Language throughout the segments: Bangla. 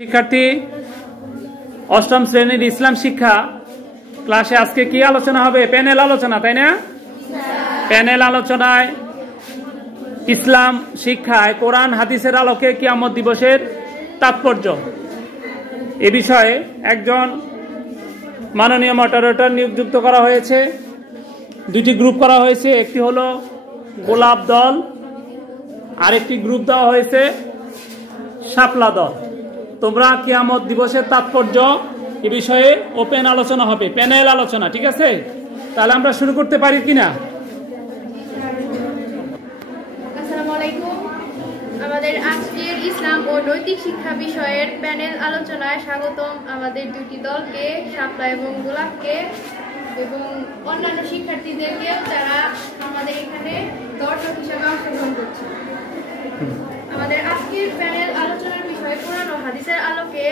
শিক্ষার্থী অষ্টম শ্রেণীর ইসলাম শিক্ষা ক্লাসে আজকে কি আলোচনা হবে? প্যানেল আলোচনা, তাই না? প্যানেল আলোচনায় ইসলাম শিক্ষায় কোরআন হাদিসের আলোকে কিয়ামত দিবসের তাৎপর্য এ বিষয়ে একজন মাননীয় মডারেটর নিযুক্ত করা হয়েছে। দুটি গ্রুপ করা হয়েছে, একটি হলো গোলাপ দল, আরেকটি গ্রুপ দেওয়া হয়েছে শাপলা দল। তোমরা কিয়ামত দিবসের তাৎপর্য এ বিষয়ে ওপেন আলোচনা হবে, প্যানেল আলোচনা, ঠিক আছে? তাহলে আমরা শুরু করতে পারি কিনা? আসসালামু আলাইকুম। আমাদের আজকের ইসলাম ও নৈতিক শিক্ষা বিষয়ের প্যানেল আলোচনায় স্বাগতম আমাদের দুটি দলকে, শাপলা এবং গোলাপকে, এবং অন্যান্য শিক্ষার্থীদেরকেও যারা আমাদের এখানে দর্শক হিসেবে অংশগ্রহণ করছে। আমাদের আজকের প্যানেল আলোচনার বিষয় কোরআন ও হাদিসের আলোকে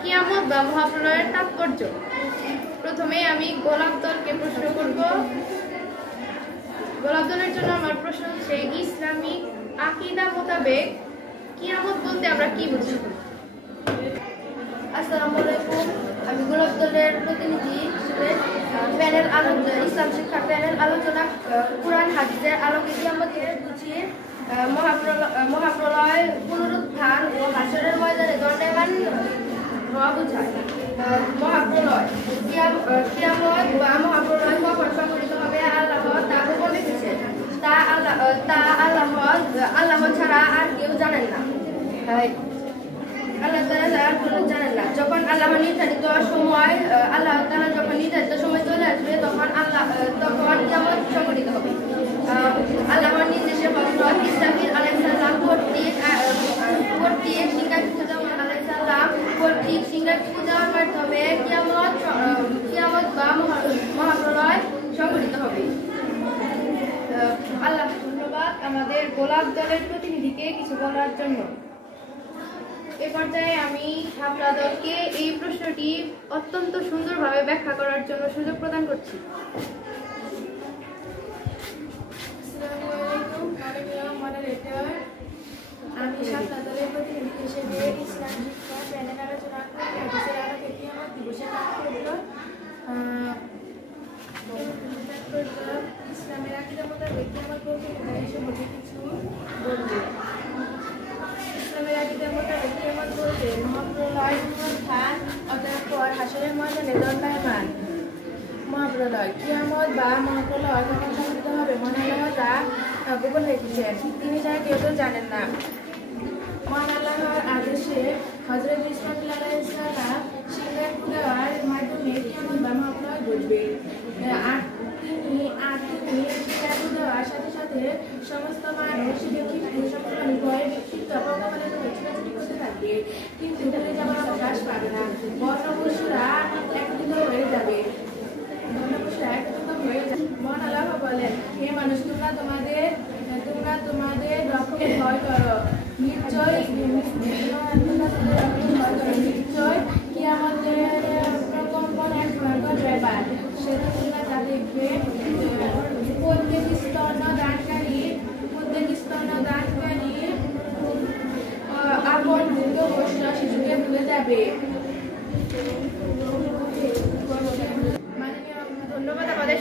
কিয়ামত বা মহাপ্রলয়ের তাৎপর্য। প্রথমে আমি গোলাপ দলকে প্রশ্ন করব। গোলাপ দলের জন্য আমার প্রশ্ন হচ্ছে, ইসলামিক আকীদা মোতাবেক কিয়ামত বলতে আমরা কি বুঝি? আসসালামু আলাইকুম। আমি গোলাপ দলের প্রতিনিধি হিসেবে প্যানেল আলোচনা, ইসলাম শিক্ষা প্যানেল আলোচনা কোরআন হাদিসের আলোকে কিয়ামতকে বুঝি মহাপ্রলয়, পুনরুত্থান ও হাসরের ময়দানে দণ্ডায়মান হওয়া বোঝায়। মহাপ্রলয়, কিয়ামত বা মহাপ্রলয় কখন সংঘটিত হবে আল্লাহ তা গোপন রেখেছেন। তা আল্লাহ ছাড়া আর কেউ জানেন না। আল্লাহ তাআলা আর কেউ জানেন না। যখন আল্লাহ নির্ধারিত সময় চলে আসবে, তখন কিয়ামত সংঘটিত হবে। আল্লাহর নির্দেশে হযরত ইসরাফিল আলাইহিস সালাম কর্তৃক সিংহায় পূজার মাধ্যমে কিয়ামত বা মহাপ্রলয় সংঘটিত হবে। আল্লাহ ধন্যবাদ আমাদের গোলাপ দলের প্রতিনিধিকে কিছু বলার জন্য। এ পর্যায়ে আমি শাপলা দলকে এই প্রশ্নটি অত্যন্ত সুন্দরভাবে ব্যাখ্যা করার জন্য সুযোগ প্রদান করছি। আমি শাপলা দলের প্রতিনিধি হিসেবে ইসলাম শিক্ষা প্যানেল আলোচনা কোরআন হাদিসের আলোকে কিয়ামত দিবসের তাৎপর্য ইসলামের আকীদা মোতাবেক কিয়ামত বলতে বোঝায় সম্পর্কে কিছু বলব। ইসলামের আকীদা মোতাবেক কিয়ামত বলতে মহাপ্রলয়, পুনরুত্থান, অতঃপর হাসরের ময়দানে দণ্ডায়মান মহাপ্রলয়। কিয়ামত বা মহাপ্রলয় কখন সংঘটিত হবে মহান আল্লাহ তা গোপন রেখেছেন, তিনি ছাড়া কেউ তো জানেন না। মহান আল্লাহর আদেশে হযরত ইসরাফিল আলাইহিস সালাম সিংহায় দেওয়ার মাধ্যমে কিয়ামত বা মহাপ্রলয় ঘটবে। আর তিনি সিংহায় দেওয়ার সাথে সাথে সমস্ত মানুষ ভয়ে বিক্ষিপ্ত ভগবানের ছোটাছুটি করতে থাকবে, কিন্তু ভুলে যাওয়ার অবকাশ পাবে না। বর্ণপশুরা একত্রিত হয়ে যাবে। মহান আল্লাহ বলেন, হে মানুষ, তোমরা তোমাদের রক্ষকে ভয় করো। নিশ্চয় কিয়ামতের প্রকম্পন এক ভয়ঙ্কর ব্যাপার। সেটা তোমরা যা দেখবে। প্রত্যেক স্তন্যদানকারী আপন ভূত বসল শিশুকে ভুলে যাবে। ধন্যবাদ আমাদের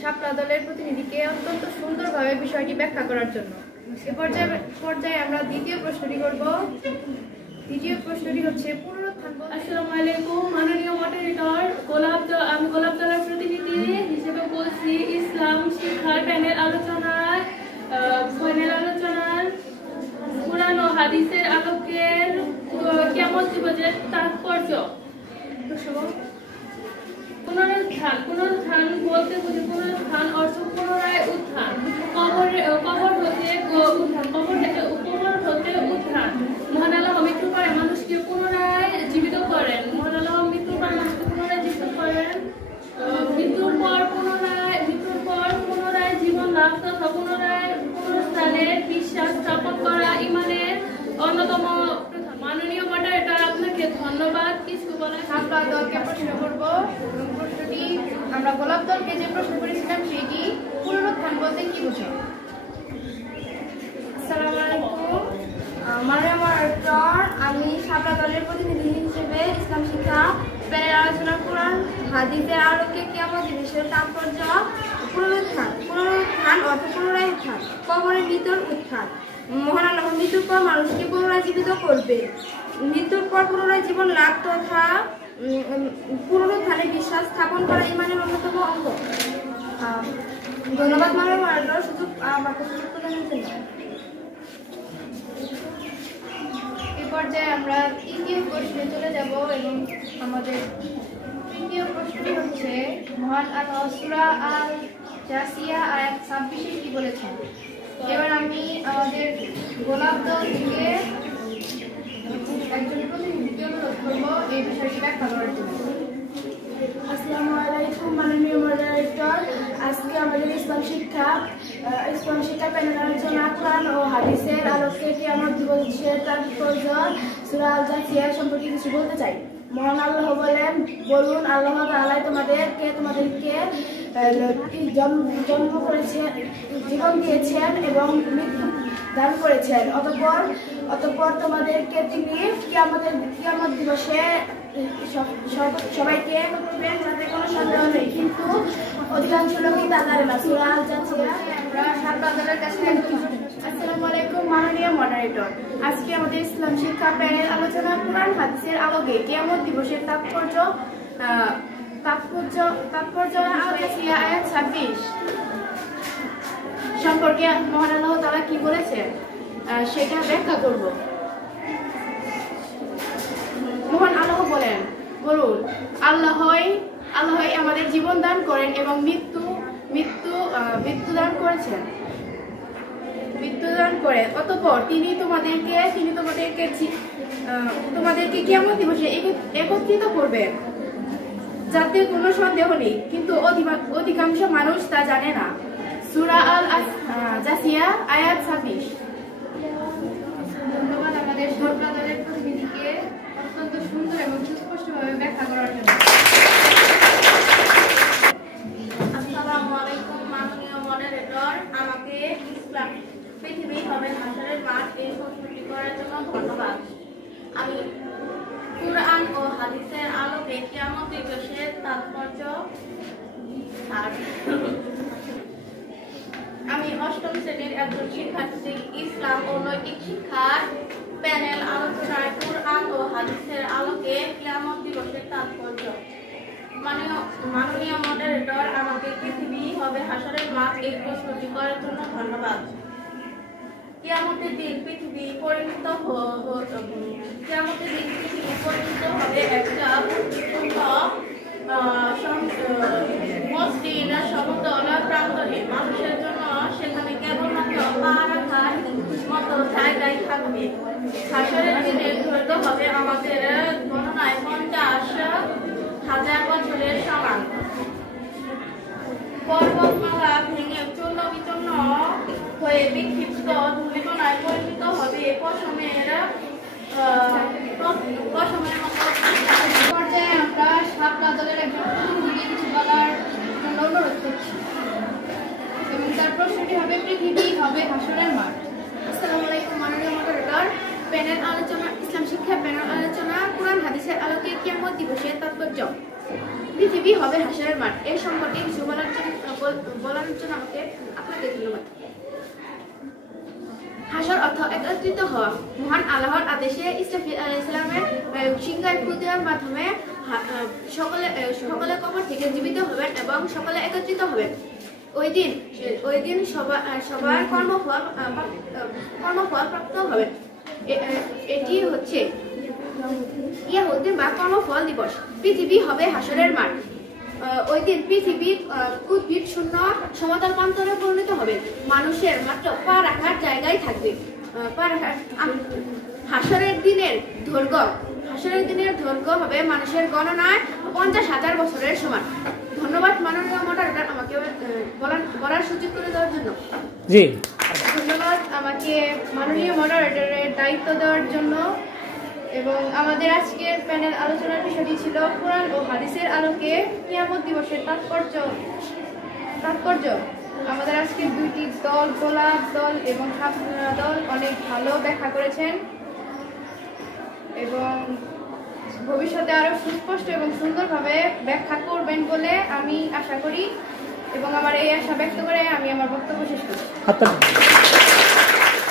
শাপলা দলের প্রতিনিধিকে অত্যন্ত সুন্দরভাবে বিষয়টি ব্যাখ্যা করার জন্য। এ পর্যায়ে আমরা দ্বিতীয় প্রশ্নটি করব। দ্বিতীয় প্রশ্নটি হচ্ছে পুনরুত্থান। আসসালামু আলাইকুম। মাননীয় মডারেটর, আমি গোলাপ দলের প্রতিনিধি হিসেবে বলছি ইসলাম শিক্ষার প্যানেল আলোচনার কোরআন ও হাদিসের আলোকের কিয়ামত দিবসের তাৎপর্য। পুনরুত্থান বলতে বুঝি পুনরুত্থান অর্থ পুনরায় উত্থান, কবর হতে উত্থান। মহান আল্লাহ মৃত্যুর পরে মানুষকে পুনরায় জীবিত করেন। মৃত্যুর পর পুনরায় জীবন লাভ তথা পুনরুত্থানের বিশ্বাস স্থাপন করা ইমানের অন্যতম। মাননীয় মডারেটর, আপনাকে ধন্যবাদ। কিছু বলার? শাপলা দলকে প্রশ্ন করব। প্রশ্নটি আমরা গোলাপ দলকে যে প্রশ্ন করেছিলাম সেটি, পুনরুত্থান বলতে কি বুঝো? আসসালামু আলাইকুম। মাননীয় মডারেটর, আমি শাপলা দলের প্রতিনিধি হিসেবে ইসলাম শিক্ষা প্যানেল আলোচনা কোরআন হাদিসের আলোকে কিয়ামত দিবসের তাৎপর্য, পুনরুত্থান অর্থ পুনরায় উত্থান, কবরের মৃত্যুর উত্থান। মহান আল্লাহ মৃত্যুর পর মানুষকে পুনরায় জীবিত করবে, মৃত্যুর পর পুনরায় জীবন লাভ তথা পুনরুত্থানে বিশ্বাস স্থাপন করা ইমানের অন্যতম অঙ্গ। ধন্যবাদ মাননীয় সুযোগ প্রদানের জন্য। এই পর্যায়ে আমরা তৃতীয় প্রশ্নে চলে যাব এবং আমাদের তৃতীয় প্রশ্নটি হচ্ছে মহান আল্লাহ সূরা আল জাসিয়া আয়াত 26 কি বলেছেন। এবার আমি আমাদের গোলাপ দল থেকে একজন প্রতিনিধিকে অনুরোধ করবো এই বিষয়টি ব্যাখ্যা করার জন্য। আসসালামু আলাইকুম মাননীয় মডারেটর। আজকে আমাদের ইসলাম শিক্ষা প্যানেল আলোচনা কোরআন ও হাদিসের আলোকে কিয়ামত দিবসের তাৎপর্য সূরা আল জাসিয়া সম্পর্কে কিছু বলতে চাই। মহান আল্লাহ বলুন, আল্লাহ তাআলা তোমাদেরকে জন্ম করেছেন, জীবন দিয়েছেন এবং মৃত্যু দান করেছেন। অতঃপর তোমাদেরকে তিনি কিয়ামত দিবসে সবাইকে করবেন, যাতে কোনো সন্দেহ নেই, কিন্তু অধিকাংশ লোকই তা জানে না। সূরা আল জাসিয়া। আসসালামু আলাইকুম মাননীয় মডারেটর। আজকে আমাদের ইসলাম শিক্ষা প্যানেল আলোচনা কোরআন হাদিসের আলোকে কিয়ামত দিবসের তাৎপর্য আল জাসিয়া আয়াত 26 সম্পর্কে মহান আল্লাহ তাআলা কি বলেছেন সেটা ব্যাখ্যা করব। মহান আল্লাহ বলুন, আল্লাহই আমাদের জীবন দান করেন এবং মৃত্যু দান করেন। অতঃপর তিনি তোমাদেরকে কিয়ামত দিবসে একত্রিত করবেন, যাতে কোনো সন্দেহ নেই, কিন্তু অধিকাংশ মানুষ তা জানে না। সূরা আল জাসিয়া আয়াত 26। ধন্যবাদ আমাদের শাপলা দলের প্রতিনিধিকে অত্যন্ত সুন্দর এবং সুস্পষ্টভাবে ব্যাখ্যা করার জন্য। আসসালামু আলাইকুম মাননীয় মডারেটর। আমাকে ইসলাম পৃথিবী হবে হাসরের মাঠ এই প্রশ্নটি করার জন্য ধন্যবাদ। আমি কুরআন ও হাদিসের আলোকে কিয়ামত দিবসের তাৎপর্য আমি অষ্টম শ্রেণীর একজন শিক্ষার্থী। ইসলাম ও নৈতিক শিক্ষার প্যানেল আলোচনায় কুরআন ও হাদিসের আলোকে কিয়ামত দিবসের তাৎপর্য। মাননীয় মডারেটর, আমাকে পৃথিবী হবে হাসরের মাঠ এই প্রশ্নটি করার জন্য ধন্যবাদ। কিয়ামতের দিন পৃথিবী পরিণত হবে একটা মসৃণ সমতল প্রান্তরে। মানুষের জন্য সেখানে কেবলমাত্র পা রাখার মতো জায়গায় থাকবে। হাসরের দিনে দৈর্ঘ্য হবে আমাদের গণনায় 50,000 বছরের সমান। পর্বতমালা ভেঙে চূর্ণ বিচূর্ণ হয়ে বিক্ষিপ্ত ধূলিকণায় পরিণত হবে পশমের মতো। পর্যায়ে আমরা শাপলা দলের একজন প্রতিনিধিকে কিছু বলার জন্য অনুরোধ করছি এবং তার প্রশ্নটি হবে পৃথিবী হবে হাসরের মাঠ। আসসালামু আলাইকুম মাননীয় মডারেটর। প্যানেল আলোচনা ইসলাম শিক্ষা প্যানেল আলোচনা কোরআন হাদিসের আলোকে কিয়ামত দিবসের তাৎপর্য। পৃথিবী হবে হাসরের মাঠ এই সম্পর্কে কিছু বলার জন্য আপনাকে ধন্যবাদ। হাসর অর্থ একত্রিত হওয়া। মহান আল্লাহর আদেশে ইসলামের সিংহায় ফুল দেওয়ার মাধ্যমে সকলে কবর থেকে জীবিত হবেন এবং সকলে একত্রিত হবেন। ওই দিন সবার কর্মফল প্রাপ্ত হবেন। এটি হচ্ছে বা কর্মফল দিবস। পৃথিবী হবে হাসরের মাঠ। ওই দিন পৃথিবী উদ্ভিদ শূন্য সমতল প্রান্তরে পরিণত হবে। মানুষের মাত্র পা রাখার জায়গায় থাকবে। হাসরের দিনের দৈর্ঘ্য হবে মানুষের গণনায় 50,000 বছরের সমান। ধন্যবাদ মাননীয় মডারেটর, আমাকে বলার সুযোগ করে দেওয়ার জন্য। জি, ধন্যবাদ আমাকে মাননীয় মডারেটরের দায়িত্ব দেওয়ার জন্য। এবং আমাদের আজকের প্যানেল আলোচনার বিষয়টি ছিল কোরআন ও হাদিসের আলোকে কিয়ামত দিবসের তাৎপর্য। আমাদের আজকের দুইটি দল, গোলাপ দল এবং শাপলা দল, অনেক ভালো ব্যাখ্যা করেছেন। এবং ভবিষ্যতে আরো সুস্পষ্ট এবং সুন্দরভাবে ব্যাখ্যা করবেন বলে আমি আশা করি এবং আমার এই আশা ব্যক্ত করে আমি আমার বক্তব্য শেষ করছি।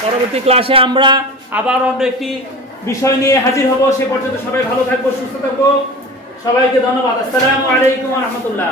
পরবর্তী ক্লাসে আমরা আবার অন্য একটি বিষয় নিয়ে হাজির হব। সে পর্যন্ত সবাই ভালো থাকবো, সুস্থ থাকবো। সবাইকে ধন্যবাদ। আসসালামু আলাইকুম ওয়া রাহমাতুল্লাহ।